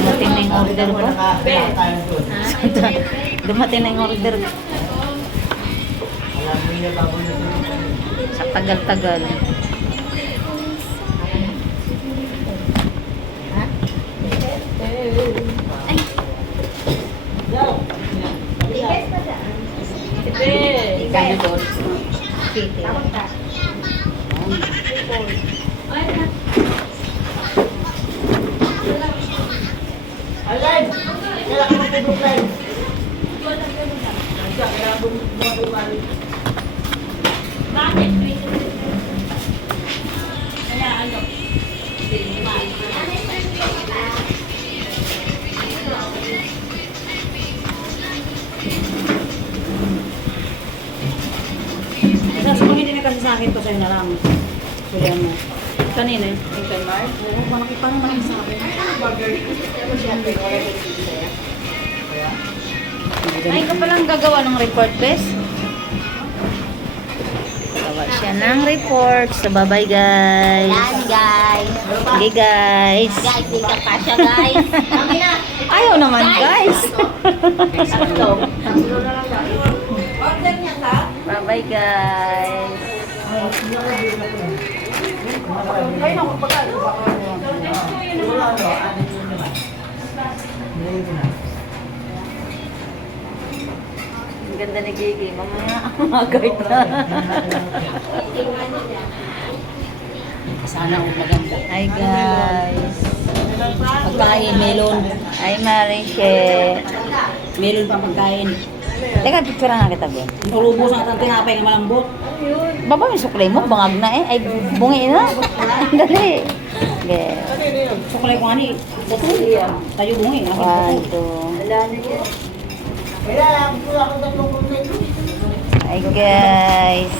Dumating na yung order ko. Dumating na yung order ko. Sa tagal-tagal. Kaya doon. Alay! Kailangan mo tubig lang. Kailangan mo tubig lang. Bakit? Kaya ano? Sasabihin din na kasi sa akin to sa'yo na lang. Kuya mo. Kanina eh. Kay Mark? Oo, malaki pa naman sa akin. Ay, ka palang gagawa ng report, Bes? Gagawa siya ng report. So, bye-bye, guys. Yan, guys. Sige, guys. Guys, di ka kasya, guys. Kami na. Ayaw naman, guys. Order niya ka? Bye-bye, guys. Ay, naku, pagkalo. Ang ganda ni Gigi. Mamaya, magay na. Sana ang maganda. Hi, guys. Pagkain, melon. Hi, Mariche. Melon pa pagkain. Teka, picture na kita, Ben. Nurubos ang tinapay ng malambot. Baba, may suklay mo. Bangag na eh. Ay, bungi na. Dali. Okay. Sukulay ko nga ni. Tayo mo eh. 1, 2. Hi, guys.